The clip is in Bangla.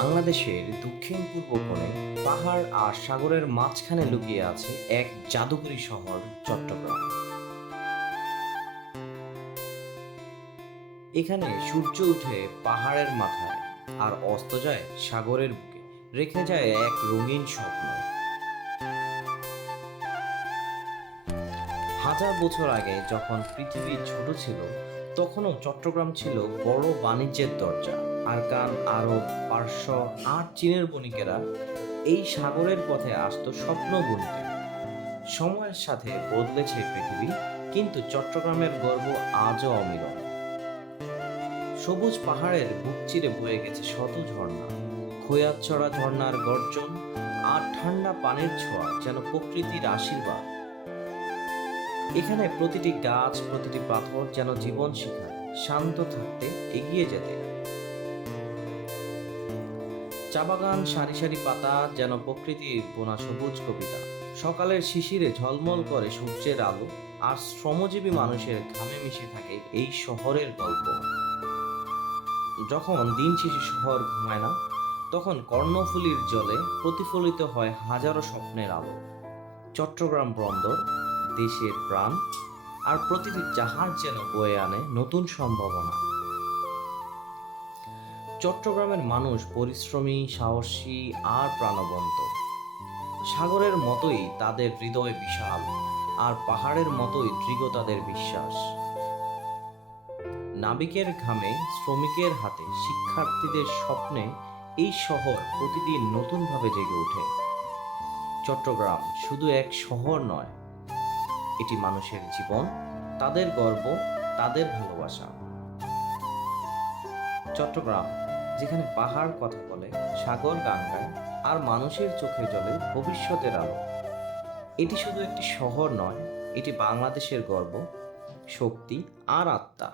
বাংলাদেশের দক্ষিণ পূর্ব কোণে পাহাড় আর সাগরের মাঝখানে লুকিয়ে আছে এক জাদুকরী শহর চট্টগ্রাম। এখানে সূর্য উঠে পাহাড়ের মাথায় আর অস্ত যায় সাগরের বুকে, রেখে যায় এক রঙিন স্বপ্ন। হাজার বছর আগে যখন পৃথিবী ছোট ছিল, তখনও চট্টগ্রাম ছিল বড় বাণিজ্যের দরজা। আরাকান, আরব, পারস্য আর চীনের বণিকেরা এই সাগরের পথে আসতো স্বপ্ন বুনতে। সময়ের সাথে বদলেছে পৃথিবী, কিন্তু চট্টগ্রামের গর্ব আজও অমিলন। সবুজ পাহাড়ের বুক চিরে বয়ে গেছে শত ঝর্ণা, খোয়াছড়া ঝর্ণার গর্জন আর ঠান্ডা পানির ছোঁয়া যেন প্রকৃতির আশীর্বাদ। এখানে প্রতিটি গাছ, প্রতিটি পাথর যেন জীবন শেখায় শান্ত থাকতে, এগিয়ে যেতে। চা বাগান, সারি সারি পাতা যেন প্রকৃতির বোনা সবুজ কবিতা। সকালের শিশিরে ঝলমল করে সূর্যের আলো, আর শ্রমজীবী মানুষের ঘামে মিশে থাকে এই শহরের গল্প। যখন দিন শেষে শহর ঘুমায় না, তখন কর্ণফুলীর জলে প্রতিফলিত হয় হাজারো স্বপ্নের আলো। চট্টগ্রাম বন্দর, দেশের প্রাণ, আর প্রতিটি জাহাজ যেন বয়ে আনে নতুন সম্ভাবনা। চট্টগ্রামের মানুষ পরিশ্রমী, সাহসী আর প্রাণবন্ত। সাগরের মতোই তাদের হৃদয় বিশাল, আর পাহাড়ের মতোই দৃঢ় তাদের বিশ্বাস। নাবিকের ঘামে, শ্রমিকের হাতে, শিক্ষার্থীদের স্বপ্নে এই শহর প্রতিদিন নতুনভাবে জেগে ওঠে। চট্টগ্রাম শুধু এক শহর নয়, এটি মানুষের জীবন, তাদের গর্ব, তাদের ভালোবাসা। চট্টগ্রাম, যেখানে পাহাড় কথা বলে, সাগর গান গায়, আর মানুষের চোখে জ্বলে ভবিষ্যতের আলো। এটি শুধু একটি শহর নয়, এটি বাংলাদেশের গর্ব, শক্তি আর আত্মা।